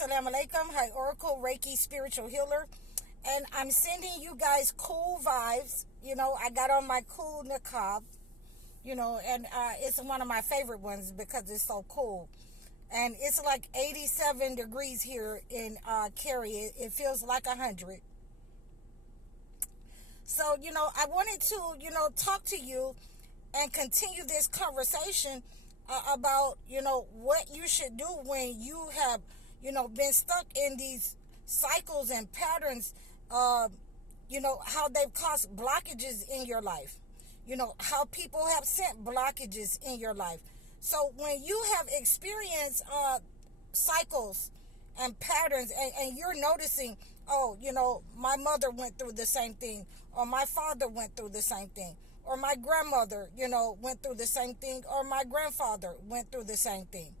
Assalamu alaikum. Hi, Oracle Reiki Spiritual Healer. And I'm sending you guys cool vibes. I got on my cool niqab, and it's one of my favorite ones because it's so cool. And it's like 87 degrees here in Cary. It feels like 100. So, I wanted to, talk to you and continue this conversation about, what you should do when you have, been stuck in these cycles and patterns, how they've caused blockages in your life, how people have sent blockages in your life. So when you have experienced cycles and patterns and you're noticing, my mother went through the same thing, or my father went through the same thing, or my grandmother, went through the same thing, or my grandfather went through the same thing,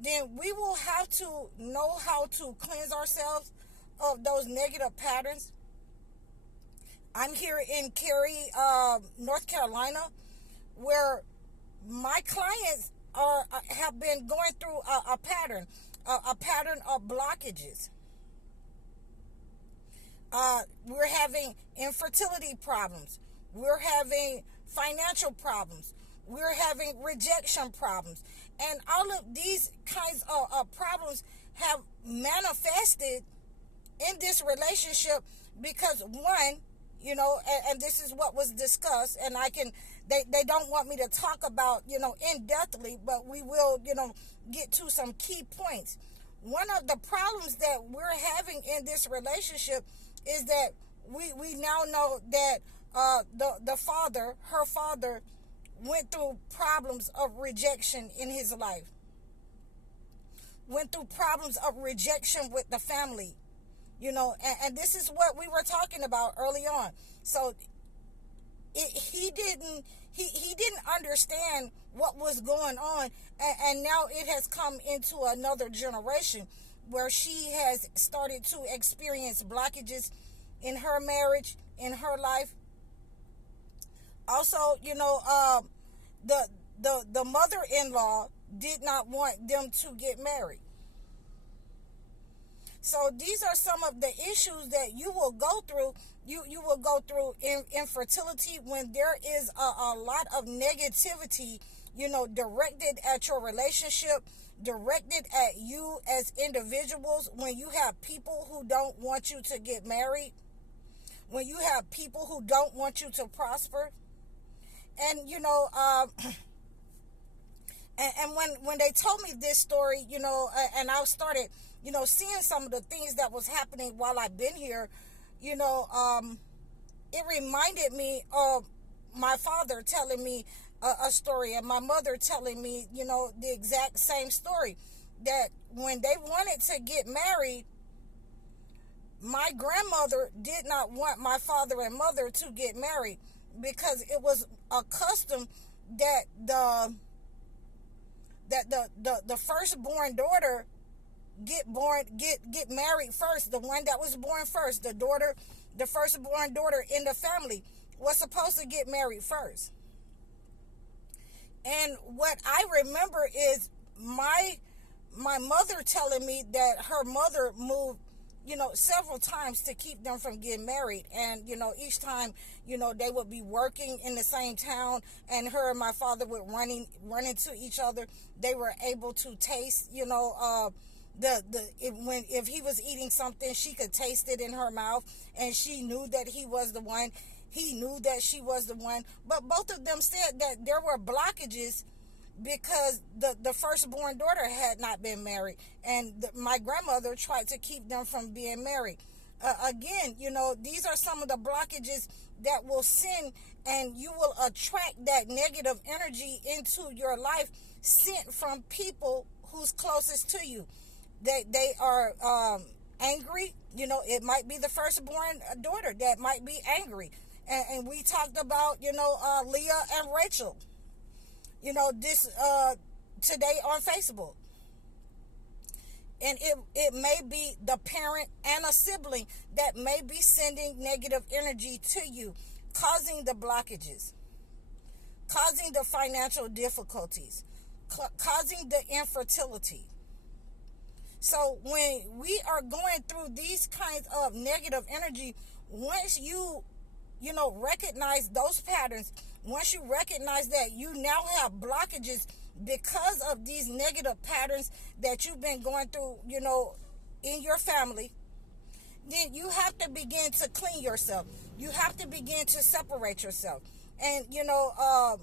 then we will have to know how to cleanse ourselves of those negative patterns. I'm here in Cary, North Carolina, where my clients have been going through a pattern of blockages. We're having infertility problems. We're having financial problems. We're having rejection problems. And all of these kinds of problems have manifested in this relationship because one, and this is what was discussed, and they don't want me to talk about, in-depthly, but we will, get to some key points. One of the problems that we're having in this relationship is that we now know that her father went through problems of rejection in his life, went through problems of rejection with the family, and this is what we were talking about early on. So he didn't understand what was going on, and now it has come into another generation where she has started to experience blockages in her marriage, in her life. Also, the mother-in-law did not want them to get married. So these are some of the issues that you will go through. You will go through infertility when there is a lot of negativity, directed at your relationship, directed at you as individuals. When you have people who don't want you to get married, when you have people who don't want you to prosper, and and when they told me this story, and I started, seeing some of the things that was happening while I've been here, it reminded me of my father telling me a story, and my mother telling me, the exact same story, that when they wanted to get married, my grandmother did not want my father and mother to get married because it was a custom that the firstborn daughter get married first. The one that was born first, the firstborn daughter in the family was supposed to get married first. And what I remember is my mother telling me that her mother moved, several times to keep them from getting married. And, each time, they would be working in the same town, and her and my father would run into each other. They were able to taste, if he was eating something, she could taste it in her mouth, and she knew that he was the one. He knew that she was the one. But both of them said that there were blockages because the firstborn daughter had not been married, and my grandmother tried to keep them from being married. Again, these are some of the blockages that will send, and you will attract that negative energy into your life sent from people who's closest to you. They are angry. It might be the firstborn daughter that might be angry. And we talked about, Leah and Rachel, this today on Facebook. And it may be the parent and a sibling that may be sending negative energy to you, causing the blockages, causing the financial difficulties, causing the infertility. So when we are going through these kinds of negative energy, once you know, recognize those patterns, once you recognize that you now have blockages because of these negative patterns that you've been going through, you know, in your family, then you have to begin to clean yourself. You have to begin to separate yourself. And, you know,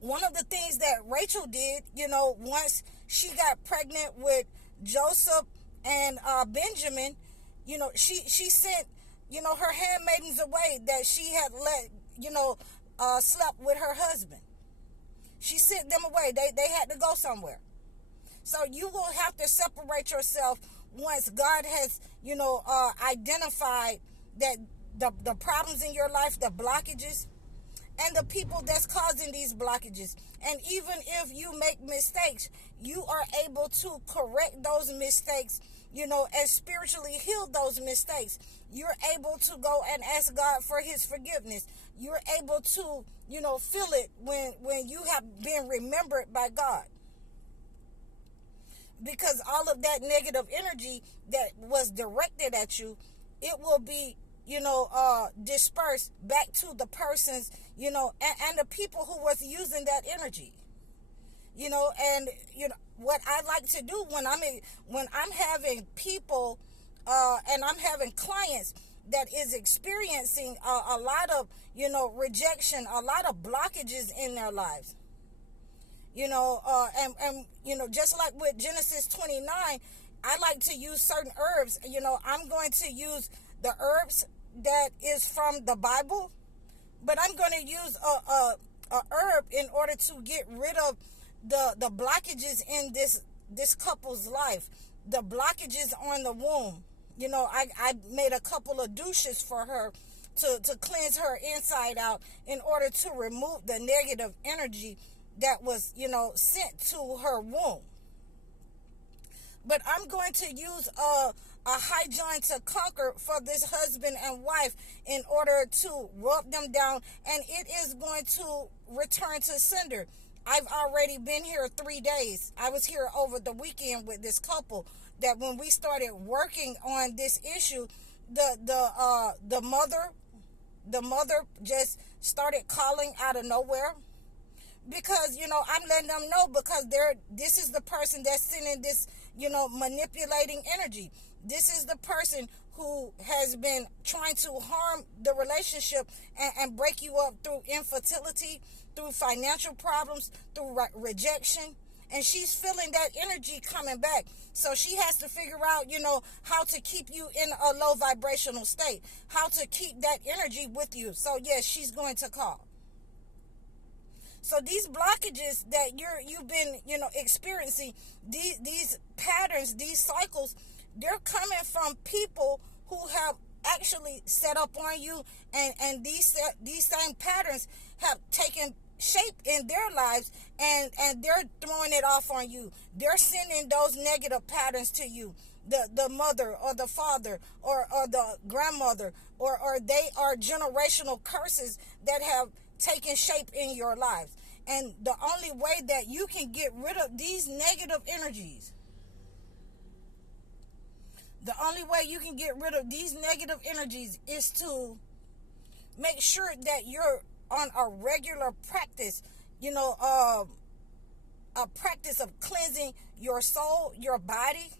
one of the things that Rachel did, you know, once she got pregnant with Joseph and Benjamin, you know, she sent, you know, her handmaidens away that she had let, you know, slept with her husband. She sent them away. They had to go somewhere. So you will have to separate yourself once God has, you know, identified that the problems in your life, the blockages, and the people that's causing these blockages. And even if you make mistakes, you are able to correct those mistakes, you know, and spiritually heal those mistakes. You're able to go and ask God for his forgiveness. You're able to, you know, feel it when you have been remembered by God. Because all of that negative energy that was directed at you, it will be, you know, dispersed back to the persons, you know, and the people who was using that energy. You know, and you know what I like to do when I'm having people and I'm having clients that is experiencing a lot of, you know, rejection, a lot of blockages in their lives. You know, and you know, just like with Genesis 29, I like to use certain herbs. You know, I'm going to use the herbs that is from the Bible, but I'm going to use a herb in order to get rid of the blockages in this couple's life, the blockages on the womb. You know, I made a couple of douches for her to cleanse her inside out in order to remove the negative energy that was, you know, sent to her womb. But I'm going to use a high joint to conquer for this husband and wife in order to rub them down, and it is going to return to sender. I've already been here 3 days. I was here over the weekend with this couple that when we started working on this issue, the mother just started calling out of nowhere. Because, you know, I'm letting them know, because this is the person that's sending this, you know, manipulating energy. This is the person who has been trying to harm the relationship and break you up through infertility, through financial problems, through rejection. And she's feeling that energy coming back. So she has to figure out, you know, how to keep you in a low vibrational state, how to keep that energy with you. So yes, she's going to call. So these blockages that you've been, you know, experiencing, these patterns, these cycles, they're coming from people who have actually set up on you, and these same patterns have taken shape in their lives, and they're throwing it off on you. They're sending those negative patterns to you. The mother or the father or the grandmother, or they are generational curses that have taking shape in your lives. And the only way that you can get rid of these negative energies, is to make sure that you're on a regular practice, you know, a practice of cleansing your soul, your body.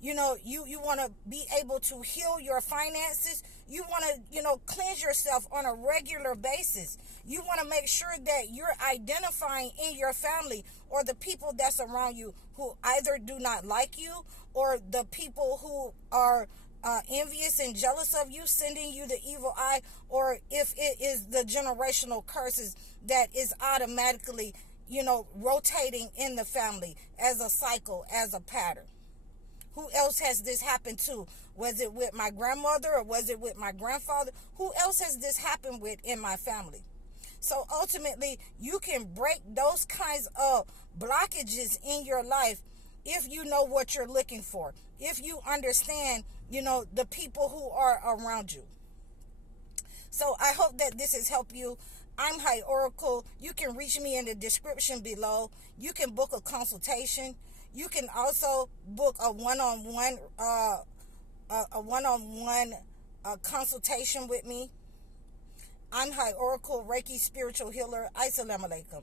You know, you want to be able to heal your finances. You want to, you know, cleanse yourself on a regular basis. You want to make sure that you're identifying in your family or the people that's around you who either do not like you, or the people who are envious and jealous of you, sending you the evil eye, or if it is the generational curses that is automatically, you know, rotating in the family as a cycle, as a pattern. Who else has this happened to? Was it with my grandmother, or was it with my grandfather? Who else has this happened with in my family? So ultimately, you can break those kinds of blockages in your life if you know what you're looking for. If you understand, you know, the people who are around you. So I hope that this has helped you. I'm High Oracle. You can reach me in the description below. You can book a consultation. You can also book a one-on-one consultation with me. I'm High Oracle Reiki Spiritual Healer. Assalamu alaikum.